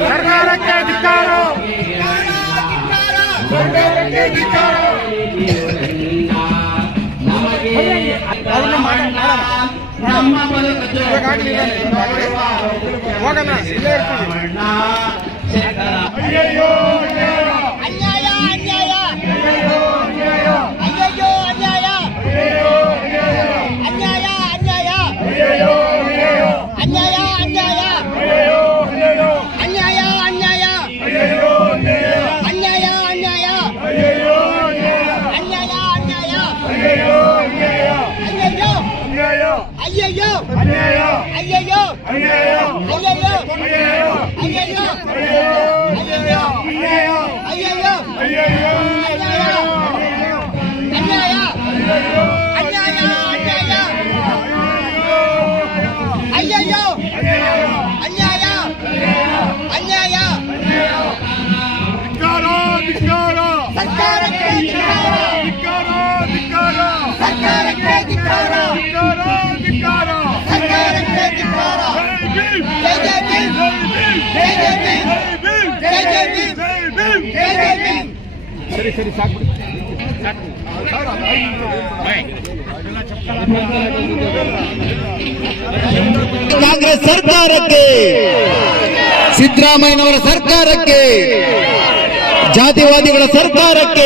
ಸರ್ಕಾರಕ್ಕೆ ಧಿಕ್ಕಾರ. ನಮ್ಮ ಬದುಕು ಅಯ್ಯಯ್ಯೋ ಅನ್ಯಾಯ ಅನ್ಯಾಯ ಅಯ್ಯಯ್ಯೋ ಅನ್ಯಾಯ ಅನ್ಯಾಯ ಅನ್ಯಾಯ ಅನ್ಯಾಯ ಅನ್ಯಾಯ ಅನ್ಯಾಯ ಅನ್ಯಾಯ ಅನ್ಯಾಯ ಅನ್ಯಾಯ ಅನ್ಯಾಯ ಅನ್ಯಾಯ ಅಯ್ಯಯ್ಯೋ ಅಯ್ಯಯ್ಯೋ ಅಯ್ಯಯ್ಯೋ ಅಯ್ಯಯ್ಯೋ ಅಯ್ಯಯ್ಯೋ ಸರಿ ಸರಿ ಸಾಕು ಕಾಂಗ್ರೆಸ್ ಸರ್ಕಾರಕ್ಕೆ, ಸಿದ್ದರಾಮಯ್ಯನವರ ಸರ್ಕಾರಕ್ಕೆ, ಜಾತಿವಾದಿಗಳ ಸರ್ಕಾರಕ್ಕೆ